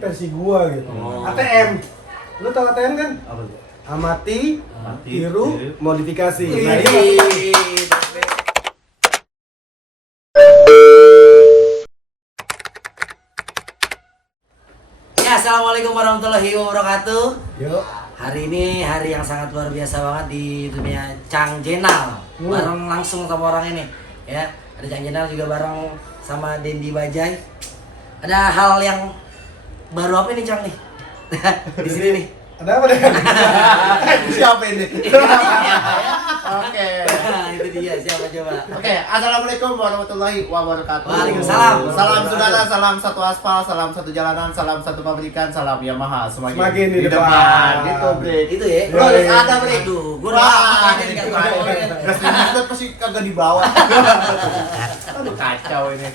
versi gua gitu. Oh. ATM. Lu tau ATM kan? Apa tuh? Amati, tiru, tiru. modifikasi. Wih. Nah, ini Ya, assalamualaikum warahmatullahi wabarakatuh. yuk. Hari ini hari yang sangat luar biasa banget di dunia Cang Jenal. Bareng langsung sama orang ini. Ya, ada Cang Jenal juga bareng sama Dendi Bajai. Ada hal yang baru apa nih Cang nih? Di sini nih. Ada apa deh? Siapa ini? Oke. Itu dia, siapa coba? Oke, assalamualaikum warahmatullahi wabarakatuh. Waalaikumsalam. Salam saudara, salam satu aspal, salam satu jalanan, salam satu pabrikan, salam Yamaha. Semakin di depan. Gitu, Bre. Itu ya. Bro, harus ada, Bre. Aduh, gua Wah, udah ini nggak gimana tahu. ini? Gas pasti kagak dibawa. Aduh, kacau ini.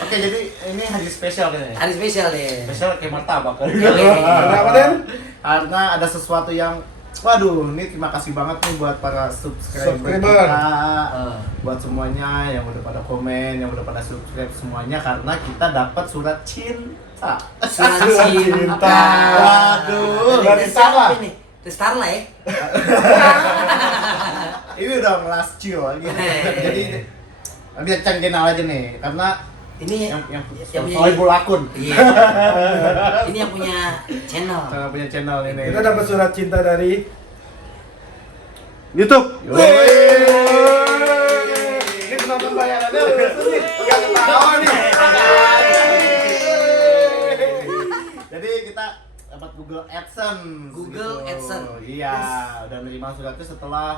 Oke, jadi ini hari spesial ini. Hari spesial deh. Spesial kayak martabak kan. Kenapa, Den? Karena ada sesuatu yang waduh, ini terima kasih banget nih buat para subscriber Subscriber. kita, buat semuanya yang udah pada komen, yang udah pada subscribe semuanya karena kita dapat surat cinta. Surat cinta. Waduh, dari Starla. Dari Starla ya. Ini udah ngelas chill gitu. Jadi biar Cang Jenal aja nih, karena Ini yang punya sohibul akun. Iya. Ini yang punya channel. Cara punya channel ini. Kita dapat surat cinta dari YouTube. Ini penonton bayarannya nggak ketawa nih. Jadi kita dapat Google AdSense. Google AdSense. Iya, udah nerima suratnya setelah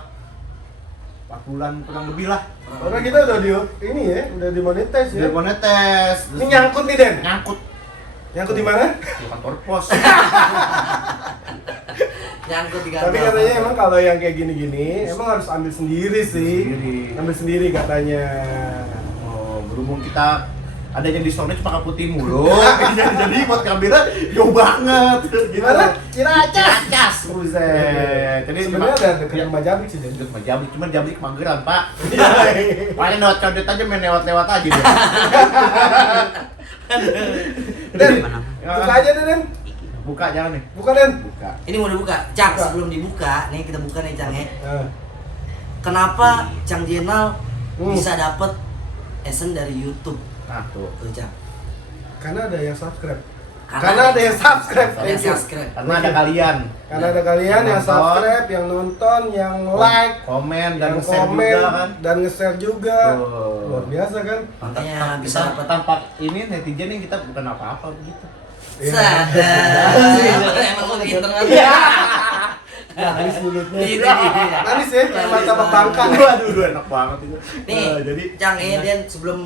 4 bulan kurang lebih lah. Karena kita udah ini ya, udah dimonetize ya. Udah monetes. Ini nyangkut nih, Den. Nyangkut Nyangkut di mana? di kantor pos. Nyangkut di kantor. Tapi katanya emang kalau yang kayak gini-gini emang harus ambil sendiri sih. Ambil sendiri katanya. Oh, berhubung kita adanya di storage pakai putih mulu. Jadi buat kamera jauh banget. Gimana? Ciracas. Buset. Jadi Sebenarnya ada dekat rumah Jabrik sih, Den. Jabrik mah Jabrik, cuman Jabrik Mageran, Pak. Paling lewat Condet aja main lewat-lewat aja deh. Den, buka aja deh, Den. Buka jangan nih. Buka, Den. Buka. Ini mau dibuka. Cang, Buka. sebelum dibuka, nih kita buka nih Cang ya. Nah, Kenapa Cang Jenal Hmm. bisa dapet esen dari YouTube? Nah, tuh. Tuh Cang. karena ada yang subscribe. Karena Karena ada yang subscribe. Ada yang Thank you. subscribe. Karena ada kalian Karena ada kalian yang Nonton. subscribe, yang nonton, yang like, komen dan yang share komen, juga kan. dan nge-share juga. Tuh. Luar biasa kan? Makanya bisa Kita dapet. tanpa ini netizen yang kita bukan apa-apa begitu. Iya. Sadar. Emang lo pinter kan? Manis mulutnya. Itu dia. Manis ya, kayak martabak Bangka. Waduh, enak banget itu. Nih, Jadi Cang ya, Dan sebelum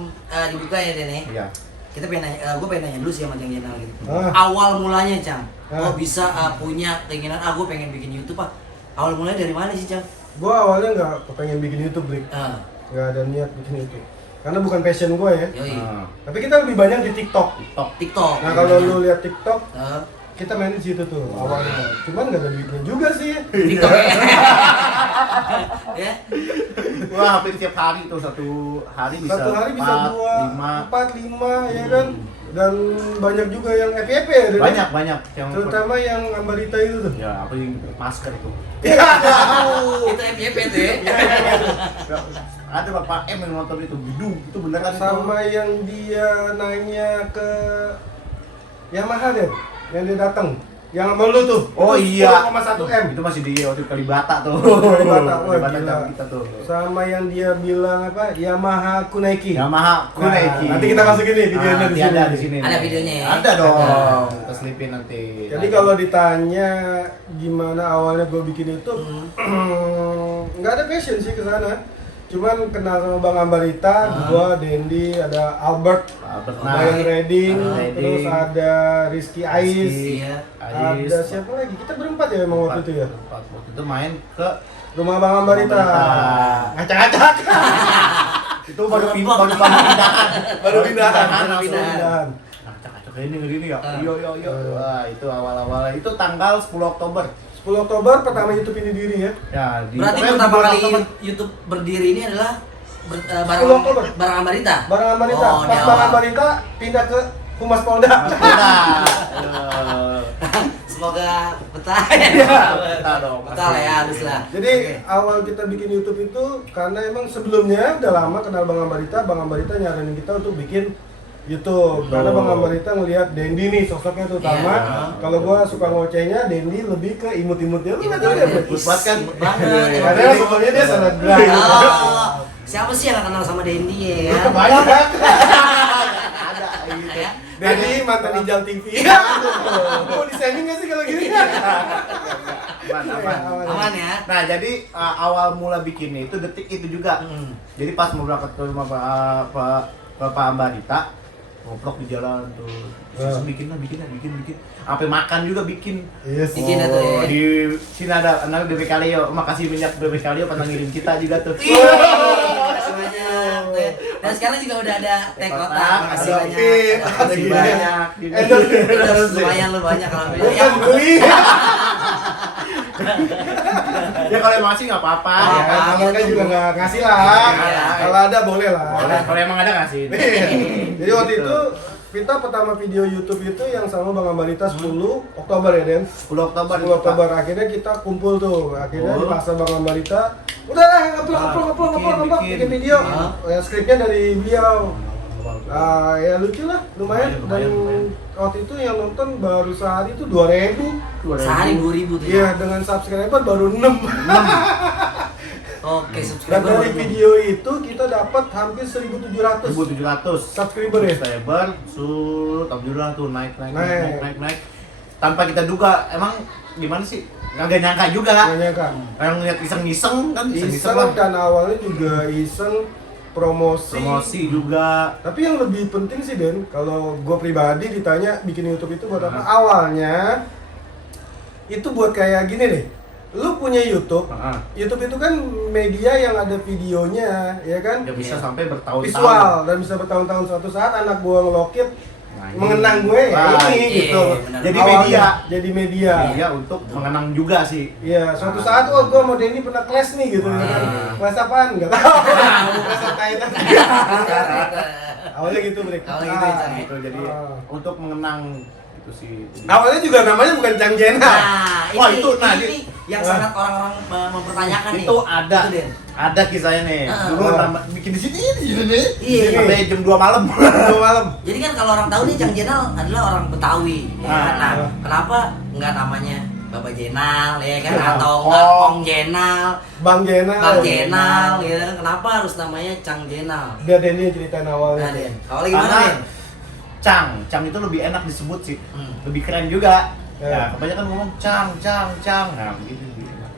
dibuka ya Den ya. iya. Kita pengen nanya, gue pengen nanya dulu sih sama Cang Jenal gitu. Ah. Awal mulanya Cang, Ah. kok bisa punya keinginan, gue pengen bikin YouTube ah. Awal mulanya dari mana sih Cang? Gua awalnya nggak kepengen bikin YouTube, Brik. Ah, Nggak ada niat bikin YouTube. Karena bukan passion gua ya. yoi. Nah, Tapi kita lebih banyak di TikTok. TikTok. TikTok. Nah, kalau lu lihat TikTok, Ah, kita main di situ tuh awalnya. Cuman nggak ada duitnya juga sih. TikTok ya. Ya. Wah, hampir tiap hari tuh satu hari bisa Satu hari bisa 4, 2, 5. 4, 5 ya kan. Dan banyak juga yang FYP ya, Den? Banyak yang Terutama yang Ambarita itu tuh. ya apa yang masker itu. Itu FYP tuh ya. Ada Bapak M yang nonton itu gedung itu beneran Sama yang dia nanya ke Yamaha deh, yang dia datang, yang sama lu tuh. Oh Itu iya. 10,1 M. Itu masih di waktu Kalibata tuh. Kalibata, wah, Kalibata gila. jam kita tuh. Sama yang dia bilang apa? Yamaha Kunaiki. Yamaha Kunaiki. Nah, nanti kita masukin nih videonya di nanti sini. ada di sini. Ada videonya ya? Ada dong. Ada. Kita selipin nanti. Jadi kalau ditanya gimana awalnya gue bikin YouTube, nggak ada passion sih ke sana. Cuman kenal sama Bang Ambarita, gua, Dendi, ada Albert, Albert Bayang Reading, Reading. terus ada Rizky Ais, Iya. Ais. ada siapa lagi? Kita berempat ya emang waktu itu ya. Waktu itu main ke Rumah Bang Ambarita. Ngacak-ngacak. Itu baru pindahan. Baru pindahan. Baru pindahan. Ngacak-ngacak ini ya. Yo. Wah, itu awal-awal itu tanggal 10 Oktober. 10 Oktober pertama YouTube ini diri ya. Ya, Berarti pokoknya pertama di bulan kali Oktober. YouTube berdiri ini adalah 10 Oktober. barang Ambarita. Bang Ambarita. Oh, Pas di Bang awal. Ambarita pindah ke Humas Polda. Nah, buta. Buta dong. Buta lah ya, harus lah. Jadi Oke. awal kita bikin YouTube itu karena emang sebelumnya udah lama kenal Bang Ambarita nyaranin kita untuk bikin YouTube. Karena Bang Ambarita ngelihat Dendi nih sosoknya terutama. Iya. Kalau gua suka ngocehnya, Dendi lebih ke imut-imutnya. Lu nggak tahu ya? Imut banget kan? Imut banget. Karena sebelumnya dia sangat dry. Oh, siapa sih yang gak kenal sama Dendi ya? Banyak. Ada gitu. Ya? Dendi mantan Ijal TV. Mau di-sending nggak sih kalau gini? Aman. Aman ya. Nah, jadi awal mula bikinnya itu detik itu juga. Jadi pas mau berangkat ke rumah Pak Ambarita, ngoprok di jalan tuh. Terus bikin. Sampai makan juga bikin. Yes. Bikin itu ya. Di sini ada anak BB Kaleo. Makasih minyak BB Kaleo pernah ngirim kita juga tuh. Makasih banyak. Dan sekarang juga udah ada teh kotak. Makasih ada banyak. pit, Makasih ada banyak. Terus lumayan lu banyak kalau Bukan ya. beli. Ya kalau emang sih nggak apa-apa. Ya, Apa, kalau kan gitu. juga nggak ngasih lah. Iya. Kalau ada boleh lah. Kalau emang ada ngasih. Jadi waktu itu kita pertama video YouTube itu yang sama Bang Ambarita 10 Oktober ya Den? 10 Oktober. 10 Oktober akhirnya kita kumpul tuh. Akhirnya Oh. dipaksa Bang Ambarita, udah lah upload bikin video. Ya skripnya dari beliau. Ya lucu lah, lumayan. Dan waktu itu yang nonton baru sehari itu 2.000. Sehari 2.000 tuh. Iya, dengan subscriber baru 6. Oke, Dan subscriber. dari baru. video itu kita dapat hampir 1.700 1.700 subscriber ya. subscriber, alhamdulillah tuh naik. Tanpa kita duga, emang gimana sih? Nggak nyangka juga. Nggak nyangka. Yang ngeliat iseng-iseng kan, iseng-iseng Iseng lah. dan awalnya juga iseng promosi. Juga. Tapi yang lebih penting sih Den, kalau gue pribadi ditanya bikin YouTube itu buat apa? Awalnya itu buat kayak gini deh. Lu punya YouTube. YouTube itu kan media yang ada videonya, ya kan? Ya bisa sampai bertahun-tahun. Visual dan bisa bertahun-tahun. Suatu saat anak gua ngelokit Nah, mengenang gue ya Nah, ini iya, gitu. benar. Jadi Awalnya media. Jadi media. Iya, untuk mengenang juga sih. Iya, suatu saat gua mau Denny pernah kelas nih gitu ya kan. Kelas apaan? Enggak tahu. Kelas Al-Qaeda. Awalnya gitu, Brik. Awalnya gitu, Cang. Gitu, jadi untuk mengenang itu sih. Awalnya juga namanya bukan Cang Jenal. Nah, Wah, ini, itu, nah, ini yang Wah. sangat orang-orang mempertanyakan nih. Itu ada. Itu, Den. Ada kisahnya nih. Dulu nama bikin di sini nih. Iya. Sampai jam 2 malam. 2 malam. Jadi kan kalau orang tahu nih Cang Jenal adalah orang Betawi, ya kan? Nah, kenapa enggak namanya Bapak Jenal, ya kan? Atau enggak Ong Jenal, Bang Jenal. Bang Jenal, gitu kan? Kenapa harus namanya Cang Jenal? Biar Denny ceritain awalnya. Nah, Den. Awalnya gimana, Karena Den? Cang itu lebih enak disebut sih. Hmm. Lebih keren juga. Ya. Ya, kebanyakan ngomong Cang. Nah, begitu.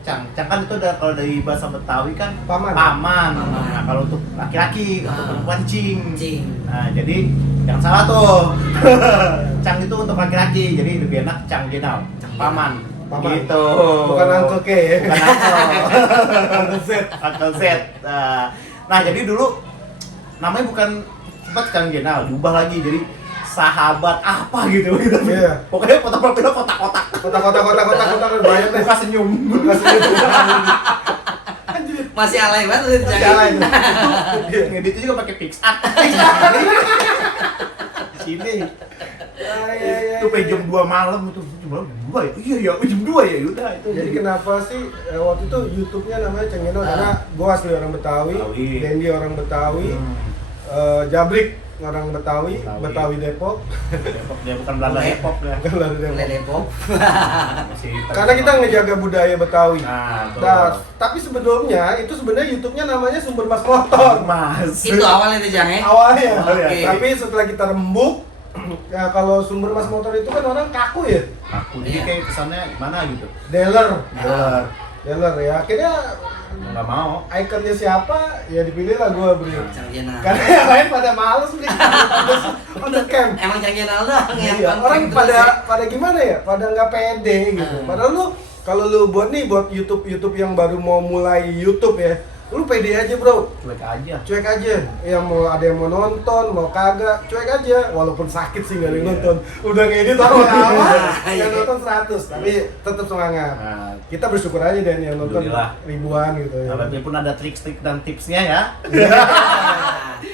Cang kan itu udah kalau dari bahasa Betawi kan Paman. Paman. Paman. Nah, kalau untuk laki-laki, untuk perempuan cing. Cing. Nah, jadi jangan salah tuh. Cang itu untuk laki-laki, jadi lebih enak Cang Jenal. Paman. Paman. Gitu. Bukan Uncle K ya. Bukan Uncle. Uncle Z. Uncle Z. Nah, jadi dulu namanya bukan sempat Cang Jenal, diubah lagi jadi sahabat apa gitu. Iya. Pokoknya foto-fotonya kotak-kotak. Kotak banyak deh. Muka senyum. Masih alay banget tuh Cang. Salah itu. Dia ngeditnya juga pakai PixArt. Sini. Itu sampai jam 2 malam itu. Jam 2 ya? Iya, jam 2 ya. Udah itu. Jadi kenapa sih waktu itu YouTube-nya namanya Cang Jenal karena gua asli orang Betawi, Betawi. Dendi orang Betawi, Jabrik orang Betawi, Betawi Depok. Depok, dia bukan Belanda Depok ya. Bukan dari Depok. Boleh Depok. Masih Karena kita ngejaga budaya Betawi. Nah, betul. Nah, tapi sebelumnya itu sebenarnya YouTube-nya namanya Sumber Mas Motor. Mas. Itu awalnya tuh Cang ya. Awalnya. Oke. Tapi setelah kita rembuk, ya kalau Sumber Mas Motor itu kan orang kaku ya, Aku jadi Iya. kayak kesannya gimana gitu. dealer, Dolar. dealer ya. Akhirnya Nggak mau. ikonnya siapa, ya dipilih lah gua beli. Cang Jenal. Karena yang lain pada males beli. On the cam. Emang Cang Jenal doang yang Iya, orang konten terus ya. pada gimana ya? Pada nggak pede gitu. Padahal lu kalau lu buat YouTube yang baru mau mulai YouTube ya, lu pede aja bro, Cuek aja. cuek aja. Yang mau ada yang mau nonton, mau kagak, cuek aja. Walaupun sakit sih nggak ada yang Iya. nonton. Udah ngedit lama-lama, Iya. yang nonton 100, tapi tetap semangat. Nah, Kita bersyukur aja dan yang nonton Alhamdulillah. ribuan gitu ya. walaupun pun ada trik-trik dan tipsnya ya.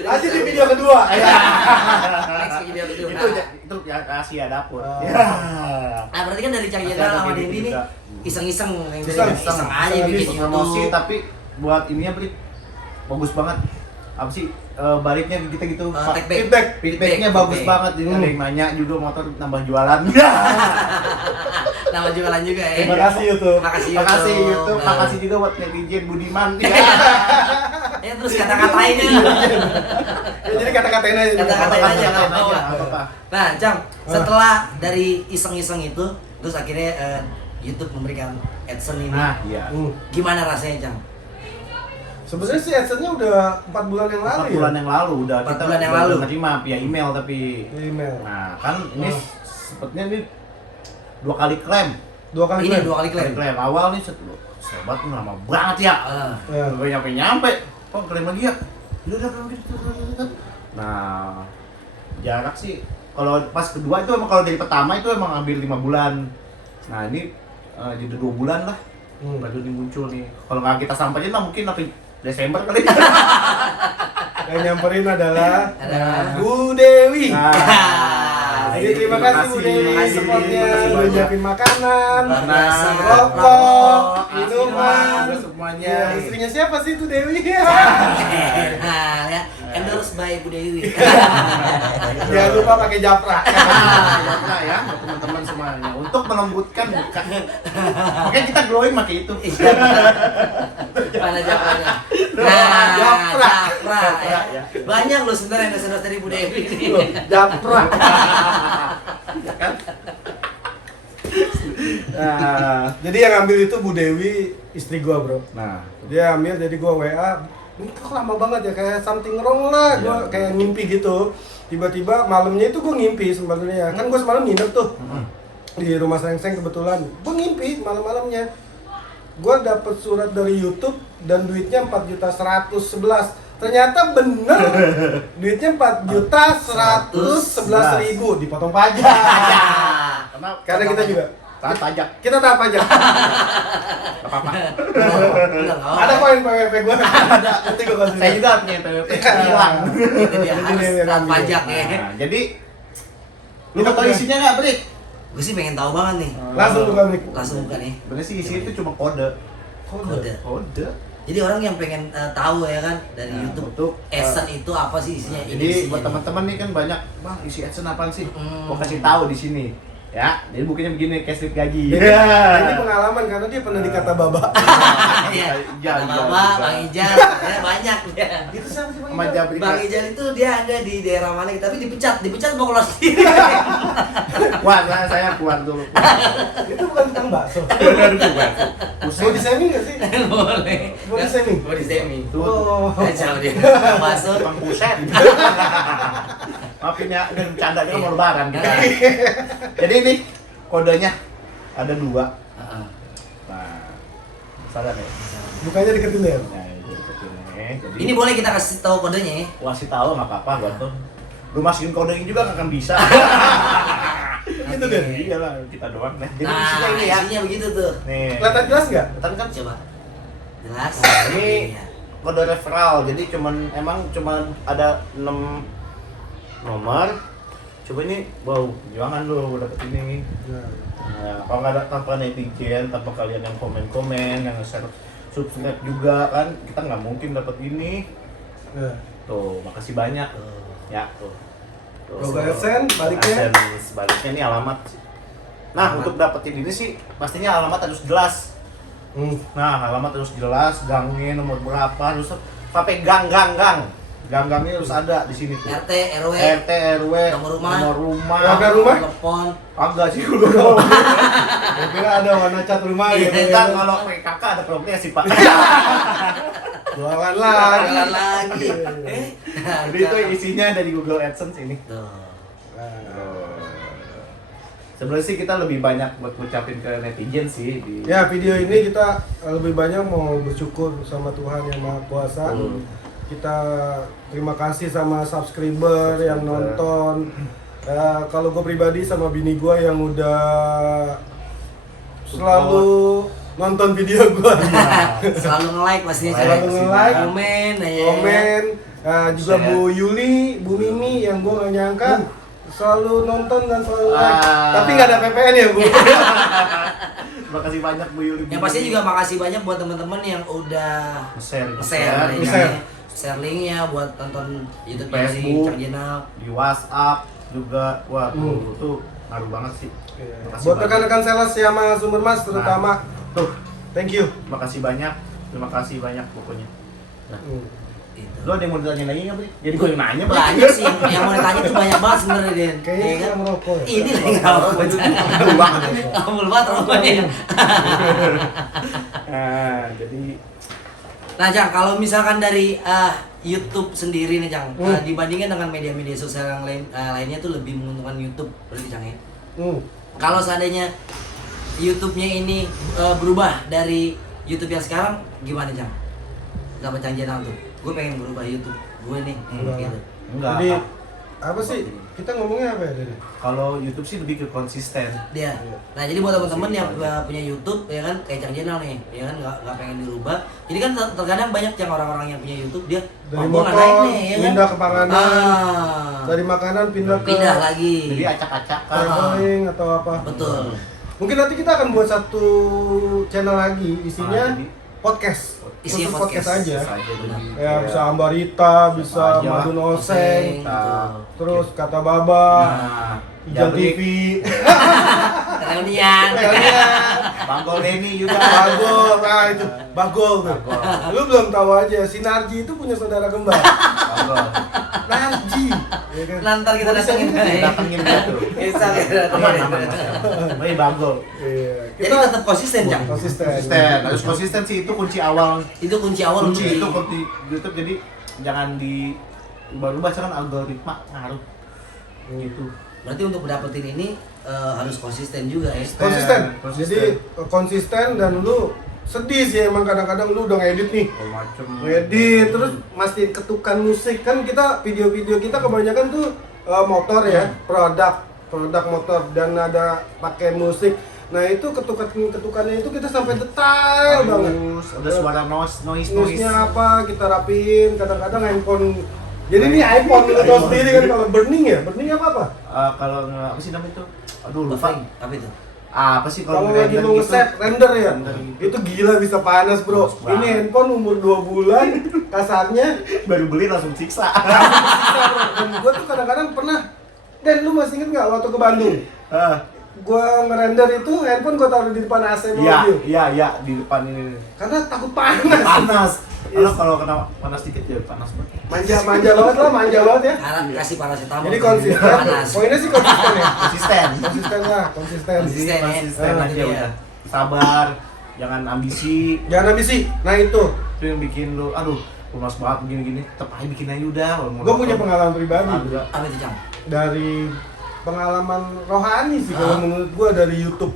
Lanjut di video kedua. Next video kedua. itu ya kasih ya dapur. Ah. Ya. Nah berarti kan dari Cang Masih Jenderal ada sama kayak Dendi gitu nih juga. iseng-iseng yang tadi Iseng, kan, iseng aja iseng, bikin iseng promosi YouTube. tapi buat ininya Brit bagus banget. Apa sih baliknya kita gitu feedbacknya bagus feedback. banget, jadi ada yang nanya juga motor nambah jualan. Nama jualan juga ya. Terima kasih YouTube. Makasih YouTube, Nah. makasih juga buat netizen Budiman. Ya terus kata-katain aja. Ya, jadi kata-katain aja. Kata-katain aja, nggak Kata-katain apa-apa. aja, apa-apa. Nah, Cang, setelah dari iseng-iseng itu, terus akhirnya YouTube memberikan AdSense ini. Nah, iya. Gimana rasanya, Cang? Sebenarnya sih AdSense-nya udah 4 bulan yang lalu 4 bulan yang lalu udah 4 kita bulan yang udah lalu. menerima via email tapi Email. nah kan ini sepertinya ini 2 kali klaim. 2 kali. Ini klaim. 2 kali klaim. Klaim awal nih sobat lama banget ya. Ya. Gue nyampe. Oh, klaim lagi ya. Udah gitu. Nah, jarak sih kalau pas kedua itu emang kalau dari pertama itu emang hampir 5 bulan. Nah, ini jadi 2 bulan lah. Baru ini muncul nih. Kalau nggak kita samperin mah mungkin nanti Desember kali. Yang nyamperin adalah Adalah Bu Dewi. Nah, Jadi terima kasih Bu Dewi terima kasih supportnya, udah banyak. nyiapin makanan, Luar biasa. rokok, minuman, minuman, semuanya. Ya, istrinya siapa sih itu Dewi? Nah, ya, endorse by Bu Dewi. Jangan lupa pakai japra. Nah, ya, buat teman-teman semuanya untuk melembutkan muka. Makanya kita glowing pakai itu. Mana japranya? Nah, Japra. japra ya. Banyak loh sebenarnya endorse dari Bu Dewi ini. Japra. Nah, Jadi yang ambil itu Bu Dewi, istri gua, Bro. nah, Dia ambil, jadi gua WA. Ini kok lama banget ya, kayak something wrong lah. Gua Iya. kayak ngimpi gitu. Tiba-tiba malamnya itu gua ngimpi sebenarnya. Kan gua semalam nginep tuh di rumah Seng-Seng kebetulan. Gua ngimpi malam-malamnya. Gua dapet surat dari YouTube dan duitnya 4.111.000. Ternyata bener duitnya 4.111.000 dipotong pajak. Karena kita juga taat pajak. kita taat pajak. Gak apa-apa. Ada koin PWP gua. Ada. Nanti gua kasih. Saya juga punya PWP hilang. Itu dia Jadi harus dia yang taat ambil. pajak ya. Nah, jadi lu mau tahu isinya nggak, Brik? Gue sih pengen tahu banget nih. Langsung buka mic. Langsung buka nih. Sebenarnya sih isinya itu cuma kode. Kode. Kode. Jadi orang yang pengen tahu ya kan dari Nah, YouTube untuk, AdSense itu apa sih isinya? Ini Jadi isinya buat nih. teman-teman nih kan banyak, Bang, isi AdSense apaan sih? Hmm. Gua kasih tahu di sini. Ya, jadi bukunya begini, cash slip gaji. Ini pengalaman karena dia pernah dikata baba. Iya. Ijal, Kata Ijal, Bapak, Ijal. Bang Ijal, ya banyak dia. Itu siapa sih Sama Bang? Jabrik. Bang Ijal itu dia ada di daerah mana tapi dipecat mau keluar sendiri. Wah, saya keluar dulu. Itu bukan tukang bakso. Benar juga. Mau di semi nggak sih? Boleh. Mau di semi? Mau di semi. Oh. Kacau dia. Masuk. Bang Buset. Maafin ya, dan bercandanya mau lebaran kita. Jadi ini kodenya ada 2. Heeh. Nah, sadar ya? Bukannya deketin ya? Nah, itu deketin nih. Jadi Ini boleh kita kasih tahu kodenya ya? kasih tahu nggak apa-apa gua tuh. Lu masukin kode ini juga nggak akan bisa. Gitu deh. Iya lah, kita doang deh. Jadi Nah, isinya ini ya. isinya begitu tuh. Nih. Kelihatan jelas nggak? Kan kan Coba. Jelas. Ini Iya. kode referral. Jadi emang cuman ada 6 nomor. Coba ini, wow, jangan lu dapet ini. Nah, kalau nggak ada tanpa netizen, tanpa kalian yang komen-komen, yang share, subscribe juga kan, kita nggak mungkin dapat ini. Nah. Tuh, makasih banyak. Ya, tuh. Logo AdSense, baliknya. AdSense, baliknya ini alamat. Nah, Alamat. untuk dapetin ini sih, pastinya alamat harus jelas. Nah, alamat harus jelas, gangnya nomor berapa, harus sampai gang. Gang-gangnya harus ada di sini tuh. RT, RW, RT, RW, nomor rumah, Warga rumah? telepon. Agak sih gue tahu. Saya kira ada warna cat rumah Iya, gitu. Kan kalau PKK ada progresi, Pak. Jualan lagi. Jalan lagi. Jadi itu isinya dari Google AdSense ini. Tuh. Sebenarnya sih kita lebih banyak buat ngucapin ke netizen sih di Ya, video ini kita lebih banyak mau bersyukur sama Tuhan Yang Maha Kuasa. Kita terima kasih sama subscriber yang nonton. Kalau gue pribadi sama bini gue yang udah selalu nonton video gue. Selalu nge-like pastinya. Selalu nge-like, komen, ya. Komen. Juga Share. Bu Yuli, Bu Mimi yang gue gak nyangka selalu nonton dan selalu like. Tapi nggak ada PPN ya, Bu. Makasih banyak Bu Yuli. Yang pasti juga makasih banyak buat teman-teman yang udah Share share linknya buat tonton YouTube Facebook, Cang Jenal. di WhatsApp juga. Wah, tuh ngaruh banget sih. Makasih Buat banyak. rekan-rekan sales sama Sumber Mas terutama. Tuh, Thank you. makasih banyak. Terima kasih banyak pokoknya. Nah, Gitu. lu ada yang mau ditanya lagi nggak, Bri? Jadi gue yang nanya, Bri. Banyak sih yang mau ditanya tuh banyak banget sebenarnya Den. Kayaknya Ya kita kan? ngerokok ya? Ini lagi ngerokok. Jauh banget ini. Ngomel banget rokoknya. Nah, jadi Nah, Cang, kalau misalkan dari YouTube sendiri nih, Cang, dibandingkan dengan media-media sosial yang lainnya tuh lebih menguntungkan YouTube berarti, Cang ya. Kalau seandainya YouTube-nya ini berubah dari YouTube yang sekarang, gimana, Cang? Sama Cang Jenal tuh. Gue pengen berubah YouTube gue nih, gitu. enggak. Jadi apa sih? Kita ngomongnya apa ya tadi? Kalau YouTube sih lebih ke konsisten. Dia. Nah, jadi buat teman-teman yang punya YouTube ya kan kayak Cang Jenal nih, ya kan nggak pengen dirubah. Jadi kan terkadang banyak yang orang-orang yang punya YouTube dia Dari gua nggak motor naik nih, ya kan? pindah ke panganan, Ah. dari makanan pindah ke Pindah lagi. Jadi acak-acakan. traveling atau apa. Betul. Mungkin nanti kita akan buat satu channel lagi isinya jadi podcast. Isinya Khusus podcast aja. jadi Ya bisa Ambarita, bisa aja. Madu Noseng, Gitu. terus Kata Baba, Nah, Ijal Jabrik, TV, Reunian. Bangkol Denny juga. Bagol, nah itu Bagol tuh. Bagol. Lu belum tahu aja, Sinarji itu punya saudara kembar. Bangkol. Narji. Ya kan? Nanti kita datengin. Datengin dia tuh. Bisa kita Aman, datengin. aman. Ini Bangkol. Iya. Jadi tetap konsisten, Cang. konsisten. Konsisten. Harus konsisten sih, itu kunci awal. Itu kunci awal untuk Kunci itu kunci YouTube, jadi jangan di ubah-ubah kan algoritma ngaruh. Gitu. Berarti untuk dapetin ini harus konsisten juga ya. Konsisten. Konsisten. Jadi konsisten dan lu sedih sih emang kadang-kadang lu udah ngedit nih. Macam Ngedit terus masih ketukan musik kan kita video-video kita kebanyakan tuh motor ya, produk motor dan ada pakai musik. Nah itu ketukannya itu kita sampai detail banget. ada suara noise. Noise-nya apa kita rapiin, kadang-kadang handphone. Jadi ini iPhone lu tau sendiri kan kalau burning ya, burning apa? Kalau apa sih namanya itu? Aduh lupa. Buffering, apa itu? Apa sih Kalau kalau lagi mau nge-set render ya, Render gitu. itu gila bisa panas bro. Panas banget. Ini handphone umur 2 bulan, kasarnya. baru beli langsung siksa. Dan gue tuh kadang-kadang pernah, dan lu masih inget nggak waktu ke Bandung? Gue ngerender itu handphone gue taruh di depan AC mobil. Iya di depan ini. Karena takut panas. Panas. Karena kalau kena panas dikit ya panas banget. Manja banget lah, manja banget ya. Karena kasih paracetamol. Jadi konsisten. Panas. Poinnya sih konsisten ya. Konsisten. Konsisten lah, konsisten. Konsisten. Konsisten ya. aja Iya. udah. Sabar, jangan ambisi. Jangan ambisi. Nah itu, Itu yang bikin lu, aduh, pumas banget begini-gini. Tetap aja bikin aja udah. gue punya pengalaman pribadi Ada. Apa itu, Cang? dari pengalaman rohani sih kalau menurut gue dari YouTube.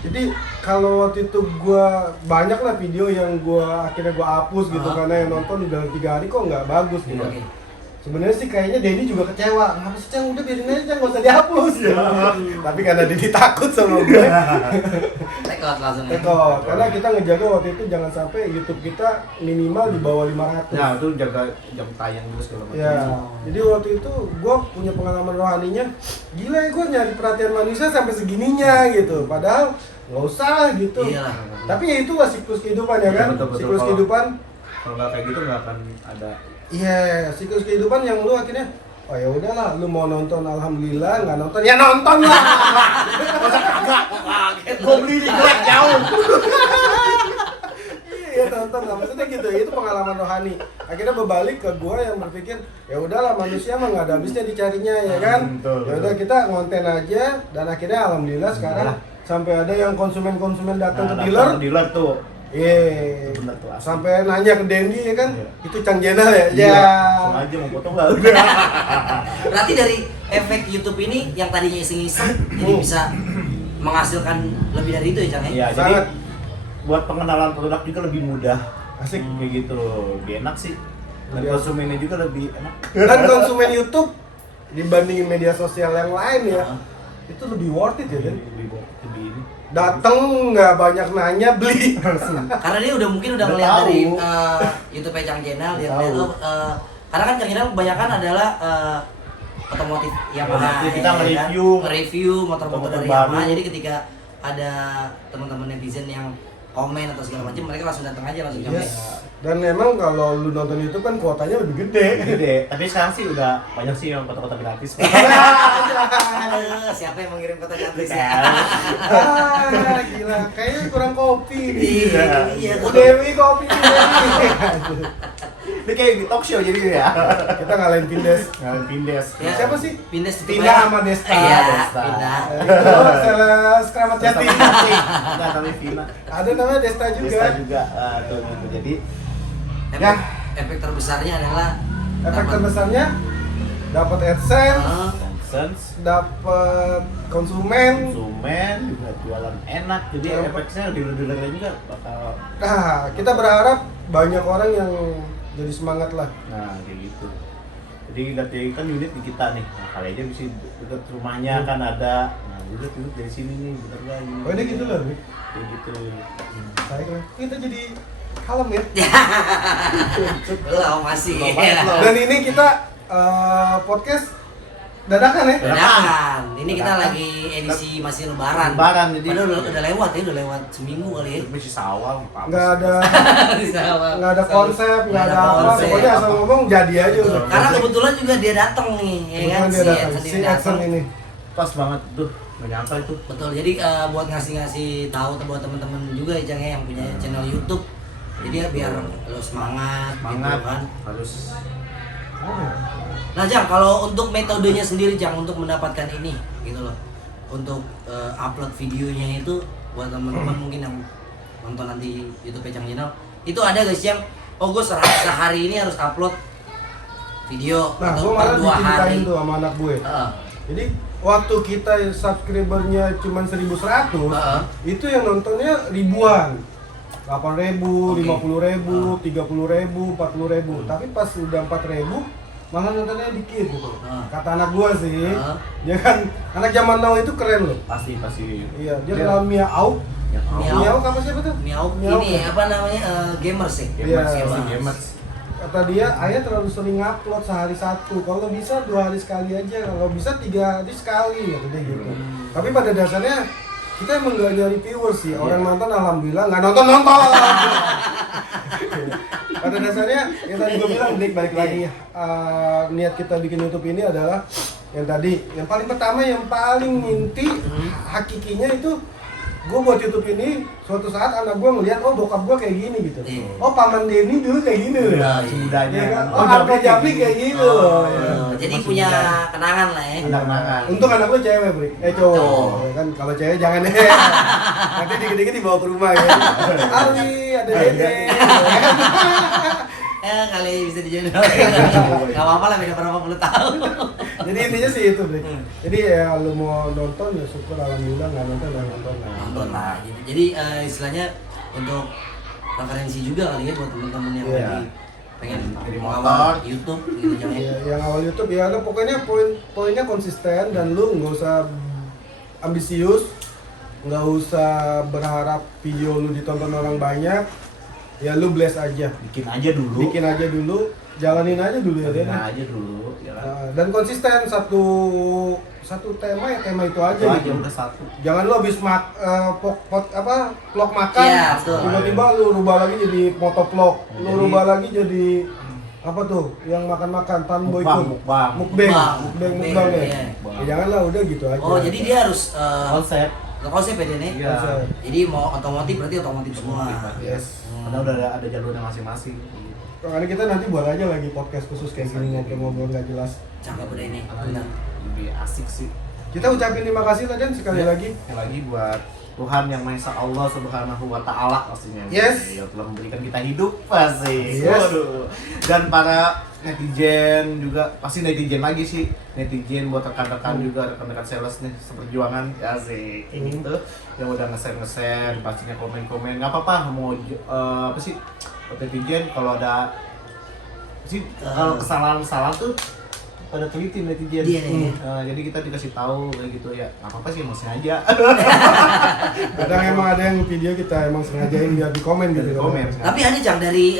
Jadi kalau waktu itu gue banyak lah video yang gue akhirnya gue hapus gitu karena yang nonton udah 3 hari kok nggak bagus gitu. Oke. Sebenarnya sih kayaknya Denny juga kecewa. Ngapa sih Cang, udah biarin aja Cang, nggak usah dihapus ya. Tapi karena Denny takut sama gue, Tekot langsung. ya. tekot. Karena kita ngejaga waktu itu jangan sampai YouTube kita minimal di bawah 500. Ya, itu jaga jam tayang dulu segala macam. Ya, jadi waktu itu gue punya pengalaman rohaninya, gila ya gue nyari perhatian manusia sampai segininya gitu. Padahal nggak usah lah gitu. Iyalah. Tapi ya itulah siklus kehidupan ya kan, Betul. siklus Kalau- kehidupan. Kalau nggak kayak gitu nggak akan ada. Iya, siklus kehidupan yang lu akhirnya, oh ya udahlah, lu mau nonton alhamdulillah, nggak nonton ya nonton lah. Masa kagak? Gue beli di Grab jauh. Iya nonton lah, maksudnya gitu. Itu pengalaman rohani. Akhirnya berbalik ke gua yang berpikir, ya udahlah manusia mah nggak ada habisnya dicarinya ya kan. Betul. Ya udah kita ngonten aja dan akhirnya alhamdulillah sekarang sampai ada yang konsumen datang ke dealer. Dealer tuh. Iya. Bener tuh, asli. Sampai nanya ke Dendi ya kan, Iya. itu Cang Jenal ya. Iya. Ya. Langsung aja mau foto nggak udah. Berarti dari efek YouTube ini yang tadinya iseng-iseng jadi bisa menghasilkan lebih dari itu ya, Cang ya? Iya, jadi Sangat. buat pengenalan produk juga lebih mudah. Asik. Kayak gitu, lebih enak sih. Dan Iya. konsumennya juga lebih enak. Dan konsumen YouTube dibandingin media sosial yang lain ya, itu lebih worth it ya kan. Lebih ini. Dateng nggak banyak nanya, beli langsung. Karena dia mungkin udah Udah ngeliat tahu. dari YouTube Cang Jenal, dia Udah ngeliat tahu. karena kan Cang Jenal kebanyakan adalah otomotif Yamaha, Yamaha. kita nge-review motor-motor dari baru. Yamaha. Jadi ketika ada teman-teman netizen yang komen atau segala macam, mereka langsung datang aja langsung nyampe. Dan emang kalau lu nonton YouTube kan kuotanya lebih gede. Gede. Tapi sekarang sih udah banyak sih yang kota-kota gratis. Aduh, siapa yang mengirim kota gratis ya? Gila, kayaknya kurang kopi nih. Iya. Dewi kopi nih. Ini kayak di talk show jadi ya. Kita ngalahin Pindes. Ngalahin Pindes. Ya. Siapa sih? Pindes itu Tina ya? sama Desta. Iya, Desta. Tina. Itu sales Keramat Jati. Enggak, tapi Vina. Ada namanya Desta juga. Desta juga. Tuh gitu. Jadi Efek, efek terbesarnya adalah efek dapat- terbesarnya dapat AdSense, Ah, Sense, dapat konsumen. juga jualan enak. Jadi Iya. efeknya dealer-dealer juga bakal. Nah, kita berharap banyak orang yang jadi semangat lah. Nah, kayak gitu. Jadi lihat kan unit di kita nih. Nah, kali aja bisa dekat rumahnya kan ada. Nah, unit dari sini nih, bener gak? Oh, ini gitu loh, Bi. Kayak gitu. Baik lah. Kita jadi kalem ya. Belum masih. Belum banget loh. Dan ini kita podcast dadakan ya. Dadakan. Ini kita Dadakan. lagi edisi masih lebaran. Lebaran, jadi Padahal udah lewat ya, udah lewat seminggu kali ya. masih sawal. Nggak ada Sama. nggak ada konsep, nggak ada apa. konsep. Pokoknya asal ngomong jadi aja udah. Karena kebetulan juga dia datang nih, ya kan? Kebetulan dia datang. Edson Si ini datang. Edson ini. Pas banget tuh. Gak nyangka itu. Betul. Jadi buat ngasih tahu buat teman-teman juga ya Jang ya, yang punya channel YouTube. Jadi ya biar lo semangat gitu kan. Harus Nah Jang, kalau untuk metodenya sendiri Jang untuk mendapatkan ini gitu loh, untuk upload videonya itu buat teman-teman mungkin yang nonton nanti YouTube Jang Channel, itu ada guys yang gue sehari ini harus upload video Nah, atau gue malah per 2 hari. diceritain tuh sama anak gue. Heeh. Jadi waktu kita subscribernya cuma 1.100, itu yang nontonnya ribuan. 8.000, Oke. 50.000, 30.000, 40.000. Tapi pas udah 4.000, malah nontonnya dikit gitu. Kata anak gua sih, dia kan anak zaman now itu keren loh. pasti. Iya, dia kenal Mia Au. Yang Miao. Mia Au apa siapa tuh? Miao, Miao, ini ya? apa namanya gamers ya? Gamers, Iya. gamers. Kata dia, ayah terlalu sering upload sehari satu. Kalau bisa 2 hari sekali aja, kalau bisa 3 hari sekali, kata dia gitu. Tapi pada dasarnya kita emang nggak nyari viewers sih. Orang nonton alhamdulillah, nggak nonton. Pada dasarnya yang tadi gue bilang, Dik, balik lagi. Niat kita bikin YouTube ini adalah yang tadi, yang paling pertama, yang paling inti hakikinya itu gue buat YouTube ini suatu saat anak gue ngeliat, oh bokap gue kayak gini gitu. Iya. Oh paman Denny dulu kayak gini loh. Nah, semudahnya. Iya kan? Oh Oh, Arka Japri kayak gitu loh. Ya. Jadi Masih punya muda. kenangan lah ya. Kenangan. Untung anak gue cewek, Bri. Cowok. Cowok. Ya kan kalau cewek jangan deh. Nanti dikit-dikit dibawa ke rumah ya. Ali, ada Dede. Kali bisa dijodohin. Gak apa-apa lah, beda berapa puluh tahun. Jadi intinya sih itu, Bri. Jadi ya lu mau nonton ya syukur, alhamdulillah, nggak nonton lah. Nonton lah. Jadi istilahnya untuk referensi juga kali ya buat teman-teman yang Iya. lagi pengen Dari mengawal motor. YouTube gitu Jang ya. Ya, yang awal YouTube ya lu pokoknya poinnya konsisten dan lu nggak usah ambisius, nggak usah berharap video lu ditonton orang banyak. Ya lu bless aja. Bikin aja dulu. Bikin aja dulu, jalanin aja dulu ya, Bikin Den. aja dulu, ya kan. Dan konsisten satu tema ya tema itu aja Itu aja gitu. udah satu. Jangan lu habis vlog makan, Iya, betul. tiba-tiba lu rubah lagi jadi motovlog, lu Jadi- rubah lagi jadi apa tuh yang makan-makan tanboy Mukbang, ikut mukbang. mukbang ya. Iya. Ya janganlah udah gitu aja. Oh, jadi dia harus Konsep. konsep ya Den ya? Iya. Konsep. Jadi mau otomotif berarti otomotif semua. Yes. Karena udah ada jalurnya masing-masing. Makanya kita nanti buat aja lagi podcast khusus kayak gini ngobrol-ngobrol nggak jelas. Cakep udah ini. Benar. Lebih asik sih. Kita ucapin terima kasih lah Dan sekali Ya. lagi. Sekali lagi buat Tuhan yang Maha Esa, Allah Subhanahu wa Ta'ala pastinya. Yes. Yang telah memberikan kita hidup pasti. Yes. Waduh. Dan para netizen juga, pasti netizen lagi sih. Netizen buat rekan-rekan juga, rekan-rekan sales nih seperjuangan ya sih. Kayak gitu. Yang udah nge-share, pastinya komen-komen. Enggak apa-apa mau apa sih? Buat netizen kalau ada sih kalau kesalahan-kesalahan tuh pada teliti netizen. Iya, nih. Jadi kita dikasih tahu kayak gitu ya. Nggak apa-apa sih, mau sengaja. Kadang emang ada yang video kita emang sengajain biar di komen gitu. Di komen. Tapi ada Jang dari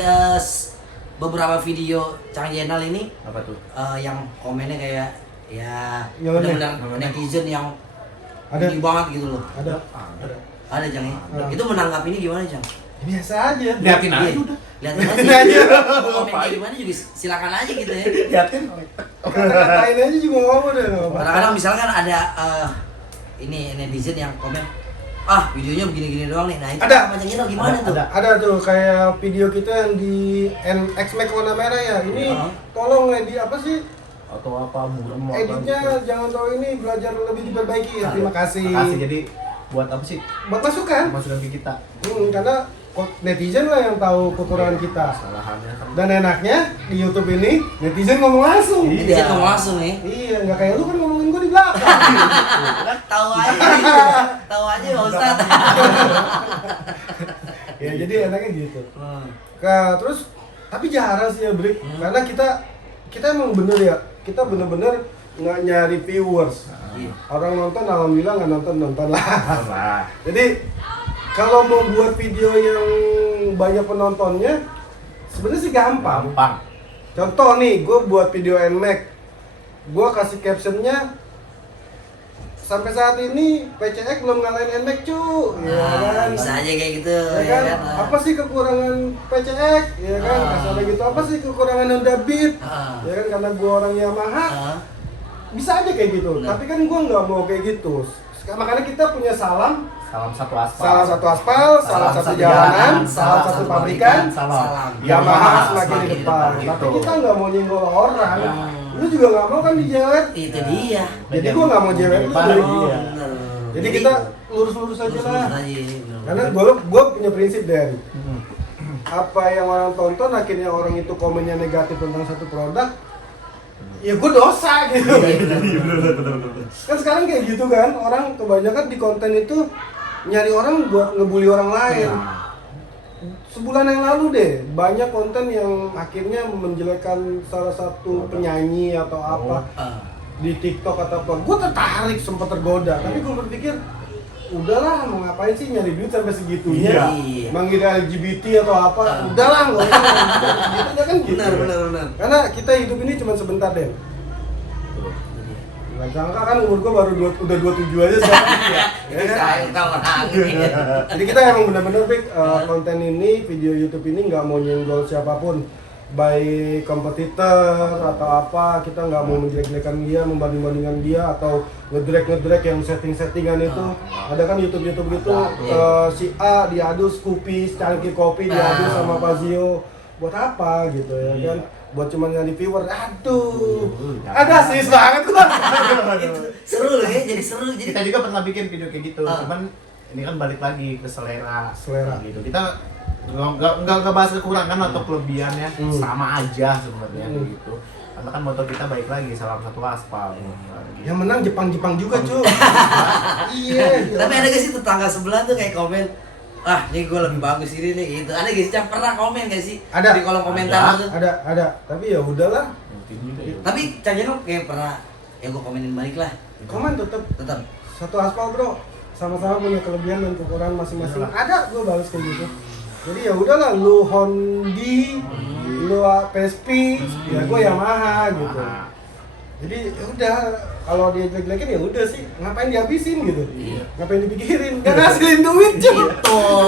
beberapa video Cang Jenal ini Apa tuh? yang komennya kayak Ya, Yang mana? benar-benar netizen yang Ada. tinggi banget gitu loh. Ada. Ada Jang ya. Ada. Itu menanggapi ini gimana Jang? Biasa aja. Liatin aja Iya. udah. Lihatin Liatin aja. aja. Mau komen kayak gimana juga silakan aja gitu ya. Liatin. Kata-katain aja juga nggak apa-apa deh. nggak apa-apa. Kadang-kadang misalkan ada ini netizen yang komen, videonya begini-gini doang nih. Nah itu Ada. sama Jang Jenal gimana tuh? Ada tuh kayak video kita yang di NX-Max warna merah ya. Ini tolong edit apa sih? Atau apa burem apa Editnya gitu. jangan tahu ini belajar lebih diperbaiki ya. Terima kasih. Makasih. Jadi buat apa sih? Buat masukan. Masukan ke kita. Karena netizen lah yang tahu kekurangan kita. Kesalahannya kan. Dan enaknya di YouTube ini netizen ngomong langsung. Iya. Netizen ngomong langsung nih. Iya, nggak kayak lu kan ngomongin gue di belakang. Tahu aja, tahu aja Pak Ustad. Ya jadi enaknya gitu. Terus tapi jarang sih ya Brik, karena kita emang bener ya, kita bener-bener nggak nyari viewers. Iya. Orang nonton alhamdulillah, nggak nonton lah. Wah. Jadi kalau mau buat video yang banyak penontonnya, sebenarnya sih gampang. Gampang. Contoh nih, gue buat video NMAX, gue kasih captionnya sampai saat ini PCX belum ngalahin NMAX cu, ya kan? Bisa aja kayak gitu. Ya kan? Apa sih kekurangan PCX? Ya kan? Kasarnya gitu. Apa sih kekurangan Honda Beat? Ya kan? Karena gue orang Yamaha, bisa aja kayak gitu. Tapi kan gue nggak mau kayak gitu. Makanya kita punya salam Salam satu satu aspal, salam satu jalanan, salam satu pabrikan, salam Yamaha semakin di depan. Gitu. Tapi kita nggak mau nyenggol orang. Lu juga nggak mau kan dijewer? Itu dia. Jadi gua nggak mau jewer lu. Iya. Bener. Jadi kita lurus-lurus aja lah. Lurus aja. Karena gua punya prinsip dari apa yang orang tonton akhirnya orang itu komennya negatif tentang satu produk, ya gue dosa gitu. Kan sekarang kayak gitu kan, orang kebanyakan di konten itu nyari orang buat ngebully orang lain. Sebulan yang lalu deh, banyak konten yang akhirnya menjelekkan salah satu penyanyi atau apa di TikTok atau apa. Gue tertarik, sempat tergoda, tapi gue berpikir udahlah, mau ngapain sih nyari duit sampai segitunya? Iya. Manggil LGBT atau apa? Udahlah, nggak usah. Gitu kan gitu. Benar. Karena kita hidup ini cuma sebentar deh. Nggak sangka kan umur gua baru udah 27 aja sekarang. Ya kan? Saya tahu orang ini. Jadi kita emang benar-benar Bik, konten ini, video YouTube ini nggak mau nyenggol siapapun, baik kompetitor atau apa. Kita nggak mau menjelek-jelekan dia, membanding-bandingkan dia atau ngedrek yang setting-settingan itu. Ada kan YouTube gitu, si A diadu Scoopy, cangkir kopi diadu sama Fazio. Buat apa gitu ya kan? Buat cuma nyari viewer, aduh, ada sih banget gua. Seru loh ya, jadi seru. Jadi Kita juga pernah bikin video kayak gitu, cuman ini kan balik lagi ke selera gitu. Kita nggak bahas kekurangan atau kelebihannya, sama aja sebenarnya gitu. Karena kan motor kita baik lagi, salam satu aspal. Yang menang Jepang juga cuy. Iya. tapi ada gak sih tetangga sebelah tuh kayak komen, ini gue lebih bagus ini nih gitu. Ada gak sih yang pernah komen gak sih? Ada. Di kolom komentar tuh. Ada. Tapi ya udahlah. Tapi Cang Jenal kayak pernah, ya gue komenin balik lah. Komen tetap satu aspal bro. Sama-sama punya kelebihan dan kekurangan masing-masing. Ada gue balas kayak gitu. Jadi ya udahlah, lu Hondi, lu Vespi, ya gue Yamaha gitu. Jadi ya udah, kalau dia jelek-jelekin ya udah sih, ngapain dihabisin gitu. Ngapain dipikirin? Gak ngasilin duit cuy.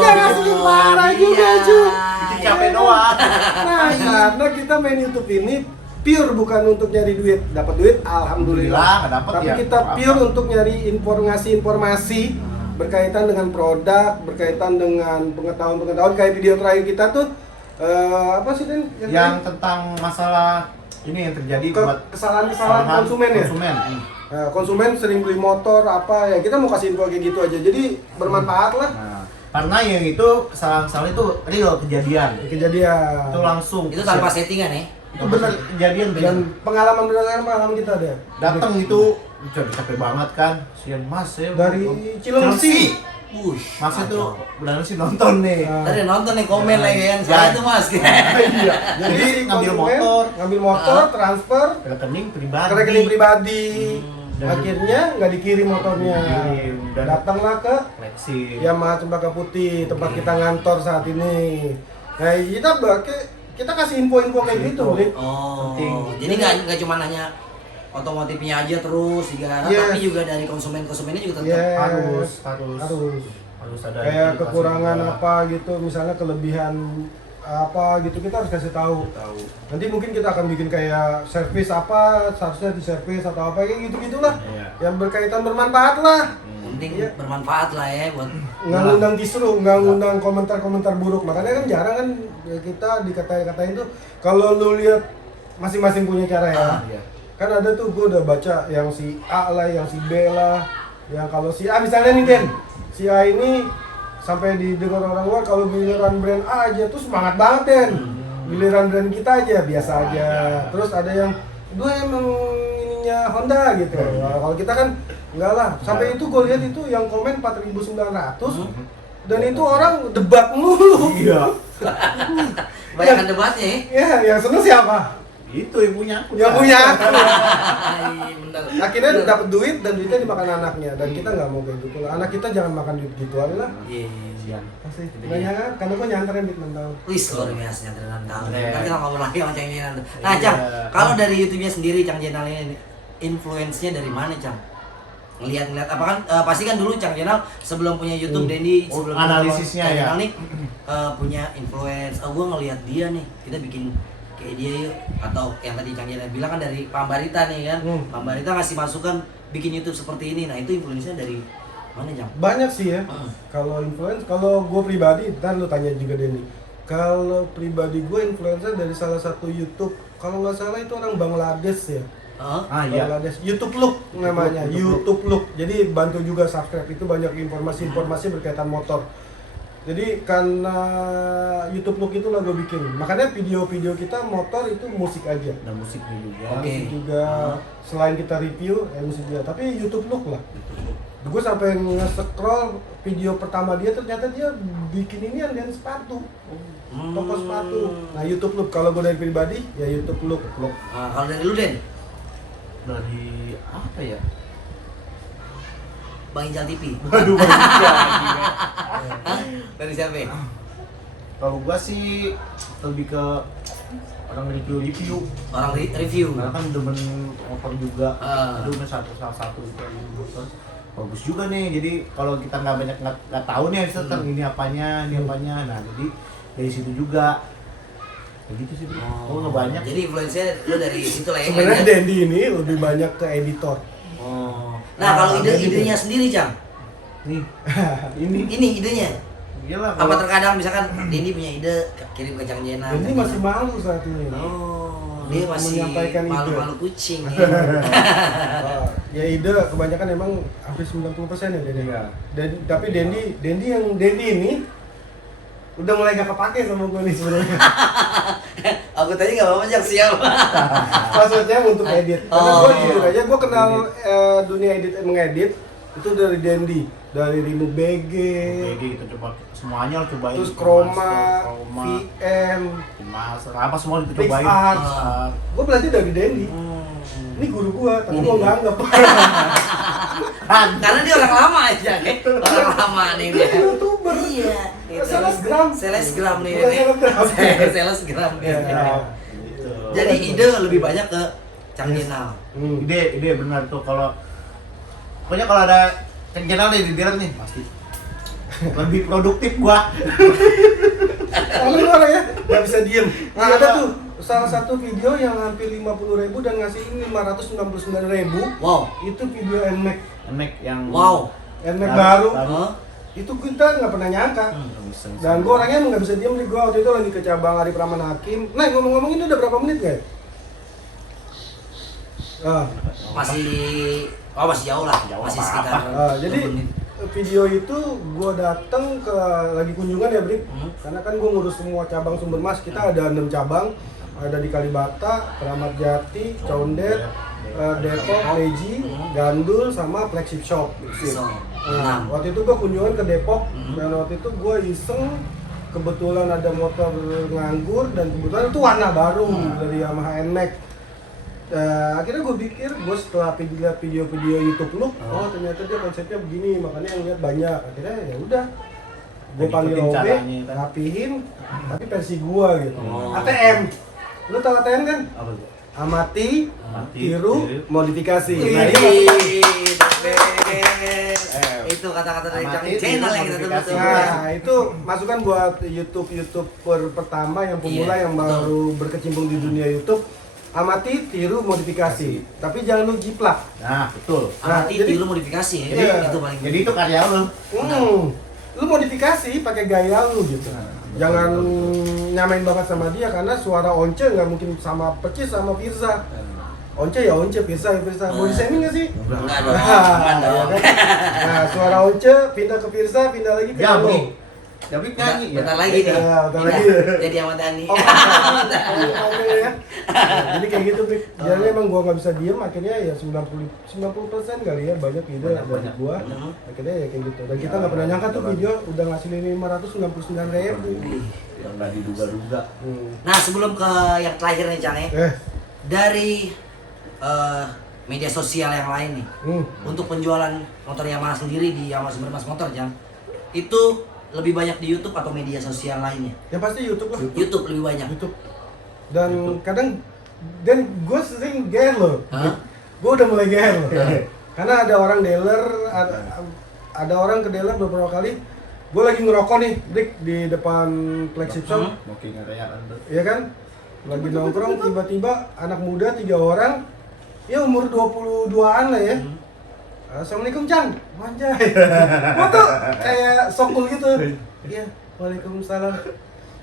Gak ngasilin parah juga cuy. Bikin capek doang. Nah, karena kita main YouTube ini pure bukan untuk nyari duit. Dapat duit alhamdulillah. Nggak dapet Tapi ya, kita apa-apa. pure untuk nyari informasi berkaitan dengan produk, berkaitan dengan pengetahuan kayak video terakhir kita tuh apa sih Den? Yang tentang masalah ini yang terjadi buat kesalahan konsumen ya. Nah, konsumen sering beli motor apa ya, kita mau kasih info kayak gitu aja. Jadi bermanfaat lah. Nah, karena yang itu kesalahan itu real kejadian. Kejadian. Itu langsung. Itu tanpa settingan ya. Itu benar kejadian Dan pengalaman berdasarkan pengalaman kita ada. datang itu capek banget kan. Sian Mas ya. Dari Cilengsi. Mas itu benar sih nonton nih. Tadi nonton nih komen lagi kan, saya tuh Mas. Iya. Jadi ngambil ngambil motor, transfer rekening ke pribadi. rekening pribadi. Dan- Akhirnya nggak dikirim motornya. Dikirim. Dan- Datanglah ke Flexi. Yamaha Cempaka Putih, tempat kita ngantor saat ini. Nah, kita kasih info-info kayak gitu, Blik. Oh, Penting. jadi nggak cuma hanya otomotifnya aja terus juga, tapi juga dari konsumennya juga tetap harus ada kayak edukasi kekurangan juga. apa gitu, misalnya kelebihan apa gitu kita harus kasih tahu. Nanti mungkin kita akan bikin kayak servis apa seharusnya di servis atau apa kayak gitu gitulah, yang berkaitan bermanfaat lah. penting bermanfaat lah ya buat Nggak ngundang kisruh, nggak ngundang komentar-komentar buruk. Makanya kan jarang kan ya kita dikatain tuh kalau lu lihat masing-masing punya cara ya. Kan ada tuh gue udah baca yang si A lah, yang si B lah, yang kalau si A misalnya nih Den, si A ini sampai didengar orang luar kalau giliran brand A aja tuh semangat banget Den, giliran brand kita aja biasa aja. Terus ada yang gue emang ininya Honda gitu. Nah, kalau kita kan enggak lah. Sampai itu gue lihat itu yang komen 4.900 dan itu orang debat mulu. Iya. banyak debatnya ya. Ya, yang seneng siapa? Itu yang punya aku. Yang punya aku. Iya, bener. Akhirnya dapat duit dan duitnya dimakan anaknya, dan kita nggak mau kayak gitu. Anak kita jangan makan duit gituan lah. Iya. Pasti. Banyak kan? Karena gue nyanterin di 6 tahun. Wih, luar biasa nyantren 6 tahun. Keren. Nanti kita ngobrol lagi sama Cang Jenal. Nah, Cang, kalau dari YouTube-nya sendiri Cang Jenal ini influence-nya dari mana, Cang? Ngeliat apa kan pasti kan dulu Cang Jenal sebelum punya YouTube Dendi sebelum analisisnya Cang ya. Jenal nih punya influence. Oh, gue ngeliat dia nih, kita bikin kayak dia yuk. Atau yang tadi Cang Jenal bilang kan dari Pak Barita nih kan. Pak Barita ngasih masukan bikin YouTube seperti ini. Nah, itu influence-nya dari mana, Cang? Banyak sih ya. Kalau influence, kalau gue pribadi, ntar lu tanya juga Denny. Kalau pribadi gue influencer dari salah satu YouTube, kalau nggak salah itu orang Bangladesh ya. Bangladesh. YouTube Look namanya. YouTube Look. Jadi bantu juga subscribe, itu banyak informasi-informasi berkaitan motor. Jadi karena YouTube Look itulah gue bikin. Makanya video-video kita motor itu musik aja. Ada musiknya juga. Musik juga. Selain kita review, musik juga. Tapi YouTube Look lah. Gue sampai nge-scroll video pertama dia, ternyata dia bikin ini dan sepatu. Toko sepatu. Nah, YouTube Look. Kalau gue dari pribadi ya YouTube Look. Nah, kalau dari lu, Den? Dari apa ya? Bang Injal TV. Waduh, Dari siapa? Ya? Kalau gua sih lebih ke orang review. Orang review. Karena kan demen motor juga. Ah. Aduh, salah satu itu motor bagus juga nih. Jadi kalau kita nggak tahu nih ini apanya. Nah, jadi dari situ juga. Kayak gitu sih, Bro. Oh, nggak banyak. Jadi influence-nya lu dari situ lah ya. Sebenarnya Dendi ini lebih banyak ke editor. Oh. Nah, kalau idenya sendiri, Cang. Nih. Ini idenya. Iyalah. Apa terkadang misalkan Dendi punya ide kirim ke Cang Jenal. Dendi masih malu saat ini. Oh, dia masih menyampaikan ide. malu-malu kucing ya. Ya ide kebanyakan emang hampir 90% ya Dendi. Iya. Tapi Dendi ini udah mulai gak kepake sama gue nih sebenarnya. Aku tadi nggak apa-apa, Cang, siap. Maksudnya untuk edit. Karena Oh. gue jujur aja, gue kenal dunia mengedit itu dari Dendi, dari Remove BG, kita coba semuanya cobain. terus Chroma, VM, Master, apa semua kita cobain. PixArt. Gue belajar dari Dendi. Ini guru gue, tapi gue nggak anggap. Karena dia orang lama aja, orang lama nih dia. YouTuber. Iya. Selesgram nih. Bukan selebgram. Selesgram nih. Ya. Jadi ide lebih banyak ke Cang Jenal. Ide benar tuh kalau pokoknya kalau ada Cang Jenal nih di direct nih pasti lebih produktif gua. Kalau lu orang ya nggak bisa diem. Nah, ada tuh salah satu video yang hampir 50.000 dan ngasih 599.000. Wow. Itu video NMAX yang NMAX baru. Hah? Itu kita nggak pernah nyangka. Dan gue orangnya emang nggak bisa diem nih. Gue waktu itu lagi ke cabang Arif Rahman Hakim. Nah, ngomong-ngomong ini udah berapa menit guys? Masih jauh lah. Masih sekitar. Jadi 2 menit. video itu gue datang ke lagi kunjungan ya Brik. Karena kan gue ngurus semua cabang Sumber Mas. Kita ada 6 cabang. Ada di Kalibata, Keramat Jati, Condet, Depok, Meiji, Gandul, sama Flagship Shop. Nah, waktu itu gue kunjungan ke Depok dan waktu itu gue iseng kebetulan ada motor nganggur dan kebetulan itu warna baru dari Yamaha NMAX. Akhirnya gue pikir, gue setelah lihat video-video YouTube Look, oh ternyata dia konsepnya begini, makanya yang lihat banyak. Akhirnya ya udah, gue panggil OB, rapihin, tapi versi gue gitu. ATM, lu tau ATM kan? Apa tuh? amati, tiru, tiru, modifikasi. Wih, Nah, ini itu kata-kata dari amati, Cang Channel yang kita modifikasi. tunggu. nah, itu masukan buat YouTuber pertama yang pemula Iya, yang baru berkecimpung di dunia YouTube. Amati, tiru, modifikasi. Tapi jangan lu jiplak. Nah, betul. Amati, jadi- tiru, modifikasi ya. Iya. Itu paling Jadi itu karya lu. Lu modifikasi pakai gaya lu gitu. Jangan nyamain banget sama dia karena suara Once nggak mungkin sama Percis sama Firza. Once ya Once, Firza ya Firza. Mau di-shaming nggak sih? enggak dong. Nah, Enggak ya dong. kan? Nah, suara Once pindah ke Firza, pindah lagi ke Jambi. Dalo. Jambi nyanyi ya. Bentar lagi nih. Iya, bentar Pindah. lagi. Jadi Ahmad Dhani. Oh, oke ya. Nah, jadi kayak gitu, Pik. Jadi emang gua nggak bisa diem, akhirnya ya 90% kali ya banyak ide dari Banyak. gua. Akhirnya ya kayak gitu. Dan kita nggak pernah nyangka tuh video udah ngasilin 599.000. Yang nggak diduga-duga. Nah, sebelum ke yang terakhir nih Cang ya. Dari media sosial yang lain nih. Untuk penjualan motor Yamaha sendiri di Yamaha Sumbermas Motor, Jang. Itu lebih banyak di YouTube atau media sosial lainnya? Yang pasti YouTube lah. YouTube lebih banyak. YouTube. Dan kadang gue sering GR loh. Hah? Gue udah mulai GR loh. Karena ada orang dealer, ada orang ke dealer beberapa kali. Gue lagi ngerokok nih, Dik, di depan flagship shop. Mungkin ngerayaan tuh. Iya kan? Lagi nongkrong, tiba-tiba anak muda 3 orang, ya umur 22-an lah ya. Assalamualaikum Cang, manjay. Gua tuh kayak sokul gitu. Iya, waalaikumsalam.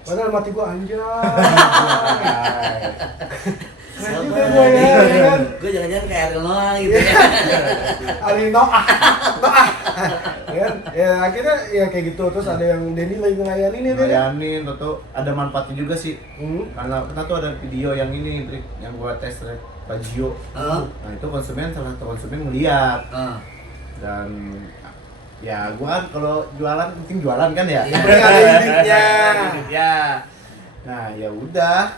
Padahal mati gua anjay. Keren juga gua ya, ya kan? Gue jangan-jangan kayak Ariel Noah gitu ya. Ali Noah, Noah. Ya kan? Ya akhirnya ya kayak gitu. Terus ada yang Denny lagi ngelayanin ya, Denny. Ngelayanin, tuh ada manfaatnya juga sih. Karena kita tuh ada video yang ini, Trik, yang gua tes drive Pajio. Heeh. Nah itu salah satu konsumen melihat Heeh. dan ya gua kan kalau jualan penting jualan kan ya. Iya. Penting ada unitnya. Ya. Nah ya udah,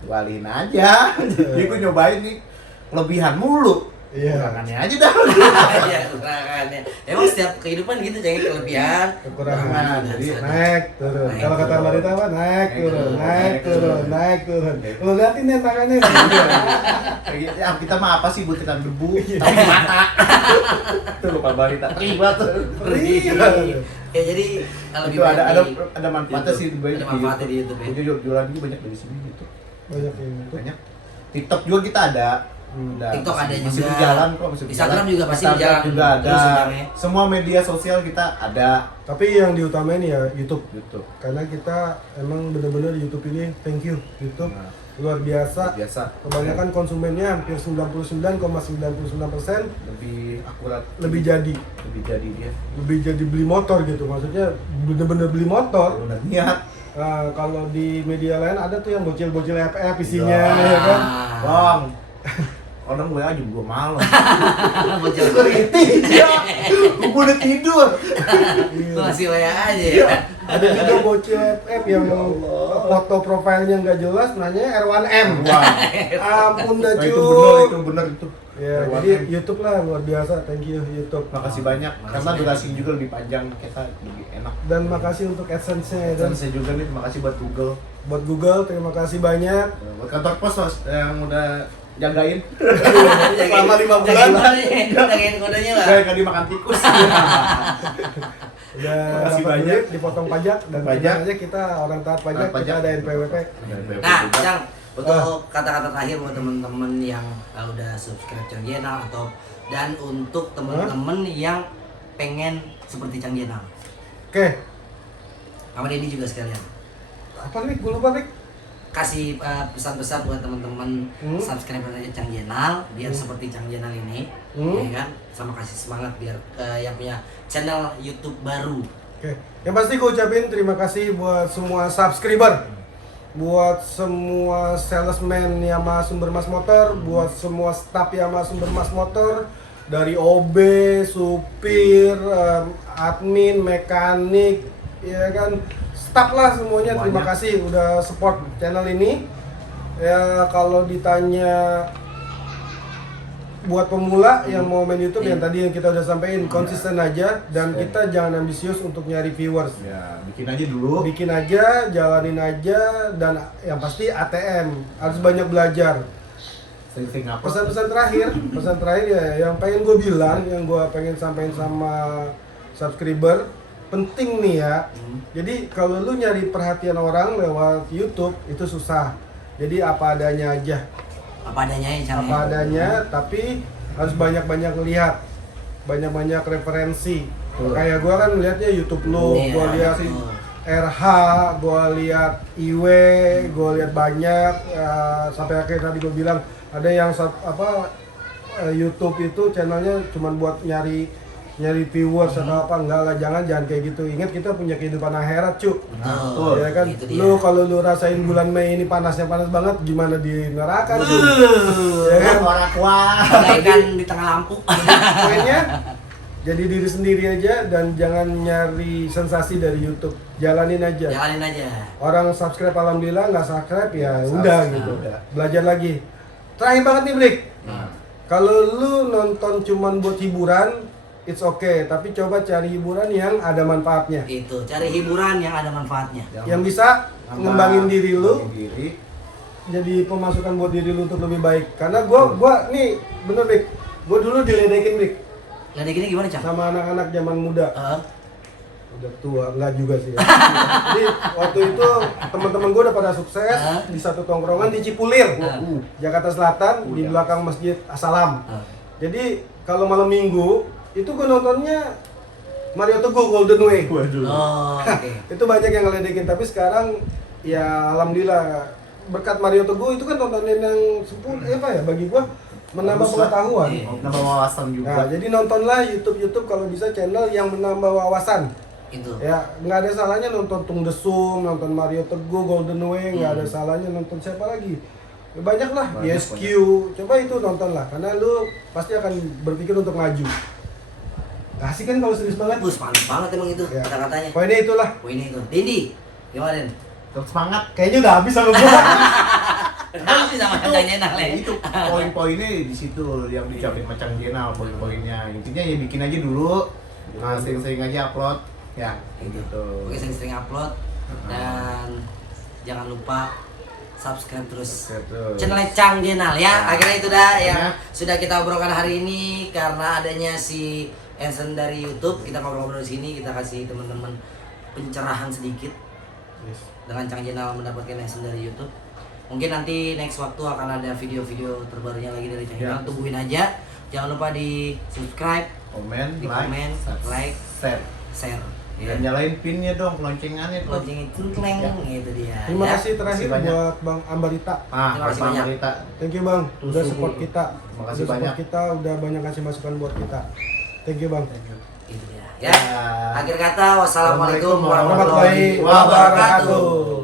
jualin aja. Jadi gua nyobain nih kelebihan mulu. Iya. Kurangannya aja dah. Iya, kekurangannya. Emang setiap kehidupan gitu jangan kelebihan. Kekurangan. Jadi Naik turun. Naik, Kalau kata turun. Marita apa? Naik turun, turun, naik naik turun, turun. naik turun. Lu liatin nih tangannya. ya, kita mah apa sih butiran debu tapi di mata. Tuh lupa balita. Terlibat. Ya jadi lebih Itu ada banyak di ada manfaatnya sih YouTube. Ada manfaatnya di YouTube ya. Jadi jualan juga banyak dari sini gitu. Banyak yang itu. Banyak. TikTok juga kita ada. TikTok ada masih juga. berjalan kok, masih Instagram berjalan. juga pasti Instagram berjalan juga ada. terus sebenarnya. Semua media sosial kita ada. Tapi yang diutamain ya YouTube. YouTube. Karena kita emang bener-bener YouTube ini thank you YouTube Nah, luar biasa. biasa. Kebanyakan konsumennya hampir 99,99% Lebih akurat. lebih jadi dia. beli motor gitu. Maksudnya bener-bener beli motor. Benar niat. Kalau di media lain ada tuh yang bocil-bocil FF isinya Iya. ya kan. Bang. Orang gue aja gue malam. Bocil. Iya. Gue udah tidur. Lu ngasih WA aja Iya. ya. Ada juga bocil FF yang foto profilnya nggak jelas, nanya R1M. Wah. Ampun dah Nah, itu cuy. bener itu. Ya, R1M. jadi YouTube lah luar biasa. Thank you YouTube. Makasih banyak. Karena durasi juga lebih panjang, kita lebih enak. Dan makasih untuk AdSense-nya dan Dan saya juga nih terima kasih buat Google. buat Google terima kasih banyak. Buat kantor pos Mas, yang udah jagain. Selama 5 bulan. Jagain kodenya lah. Kayak tadi makan tikus. Udah Makasih dapat banyak. duit, dipotong pajak dan Pajak. tenang aja kita orang taat pajak, Taat pajak. kita ada NPWP. Nah, Cang, untuk kata-kata terakhir buat temen-temen yang udah subscribe Cang Jenal atau dan untuk temen-temen yang pengen seperti Cang Jenal. Oke, Sama Denny juga sekalian. apa nih? Gue lupa nih. Kasih pesan-pesan buat temen-temen subscriber aja Cang Jenal biar seperti Cang Jenal ini, ya kan? Sama kasih semangat biar yang punya channel YouTube baru. Oke, yang pasti gue ucapin terima kasih buat semua subscriber, buat semua salesman Yamaha Sumbermas Motor, buat semua staff Yamaha Sumbermas Motor, dari OB, supir, admin, mekanik, ya kan, staff lah semuanya. Terima kasih udah support channel ini. Ya kalau ditanya buat pemula yang mau main YouTube yang tadi yang kita udah sampaikan, konsisten aja dan kita jangan ambisius untuk nyari viewers. Ya, bikin aja dulu. Bikin aja, jalanin aja, dan yang pasti ATM harus banyak belajar. Sering upload. pesan terakhir ya yang pengen gue bilang, yang gue pengen sampaikan sama subscriber, penting nih ya. Jadi kalau lu nyari perhatian orang lewat YouTube itu susah. Jadi apa adanya aja. Apa adanya ya, Cang. Apa adanya, tapi harus banyak-banyak lihat, banyak-banyak referensi. Kayak gue kan lihatnya YouTube lu, Iya, gue lihat betul. RH, gue lihat IW, gue lihat banyak, sampai akhirnya tadi gue bilang ada yang YouTube itu channelnya cuma buat nyari viewers atau apa, enggak lah, jangan kayak gitu. Ingat kita punya kehidupan akhirat, cu. Betul. Ya kan, Itu dia. lu kalau lu rasain bulan Mei ini panas banget, gimana di neraka, cu? Ya kan, Orang kuat. Bagaikan di tengah lampu. poinnya jadi diri sendiri aja dan jangan nyari sensasi dari YouTube, jalanin aja. Jalanin aja. Orang subscribe alhamdulillah, nggak subscribe ya udah gitu. Udah. Belajar lagi. Terakhir banget nih, Brik. Nah, Kalau lu nonton cuman buat hiburan, it's okay. Tapi coba cari hiburan yang ada manfaatnya. Itu, cari hiburan yang ada manfaatnya. Yang bisa ngembangin diri lu, ngembangin diri. jadi pemasukan buat diri lu untuk lebih baik. Karena gua nih bener, Brik. Gua dulu diledekin, Brik, Ledekinnya gimana, Cang? sama anak-anak zaman muda. Udah tua, enggak juga sih ya. Jadi waktu itu teman-teman gue udah pada sukses di satu tongkrongan di Cipulir, Jakarta Selatan, di belakang Masjid Assalam. Jadi kalau malam minggu itu gue nontonnya Mario Teguh Golden Way. Waduh. Oh, oke. Itu banyak yang ngeledekin, tapi sekarang ya alhamdulillah berkat Mario Teguh itu kan tontonan yang sempurna, ya bagi gue menambah Bagus lah. pengetahuan. Iya. Nambah wawasan juga. Nah, jadi nontonlah YouTube kalau bisa channel yang menambah wawasan. Itu. Ya, nggak ada salahnya nonton Tung Desum, nonton Mario Teguh, Golden Way, nggak ada salahnya nonton siapa lagi. Ya, banyak lah, Banyak, YSQ, coba itu nonton lah, karena lu pasti akan berpikir untuk maju. Asik kan kalau serius banget? Bus, mantap banget emang itu Ya. kata-katanya. Poinnya itulah. Oh ini itu. Dindi, gimana Den? Tetap semangat. Kayaknya udah habis sama gua. Tapi sama kacangnya enak lah ya. Itu poin-poinnya di situ yang dicapai macam Jenal, poin-poinnya. Intinya ya bikin aja dulu. Nah, sering-sering aja upload. Ya, gitu. Oke, sering-sering upload dan jangan lupa subscribe terus channel Cang Jenal ya. Akhirnya itu dah yang sudah kita obrolkan hari ini karena adanya si Ensen dari YouTube. Kita ngobrol-ngobrol di sini, kita kasih teman-teman pencerahan sedikit dengan Cang Jenal mendapatkan Ensen dari YouTube. Mungkin nanti next waktu akan ada video-video terbarunya lagi dari Cang Jenal. Tungguin aja. Jangan lupa di subscribe, komen, di komen, like, share. ya. Dan nyalain pinnya dong, loncengannya tuh. Lonceng itu kleng gitu dia. Terima ya. kasih terakhir Terima kasih buat Bang Ambarita. Terima kasih banyak. Marita. Thank you Bang, udah support kita. Terima kasih Udah support banyak. kita, udah banyak kasih masukan buat kita. Thank you Bang. Itu dia. Ya. Akhir kata, wassalamualaikum Warahmatullahi warahmatullahi wabarakatuh. wabarakatuh.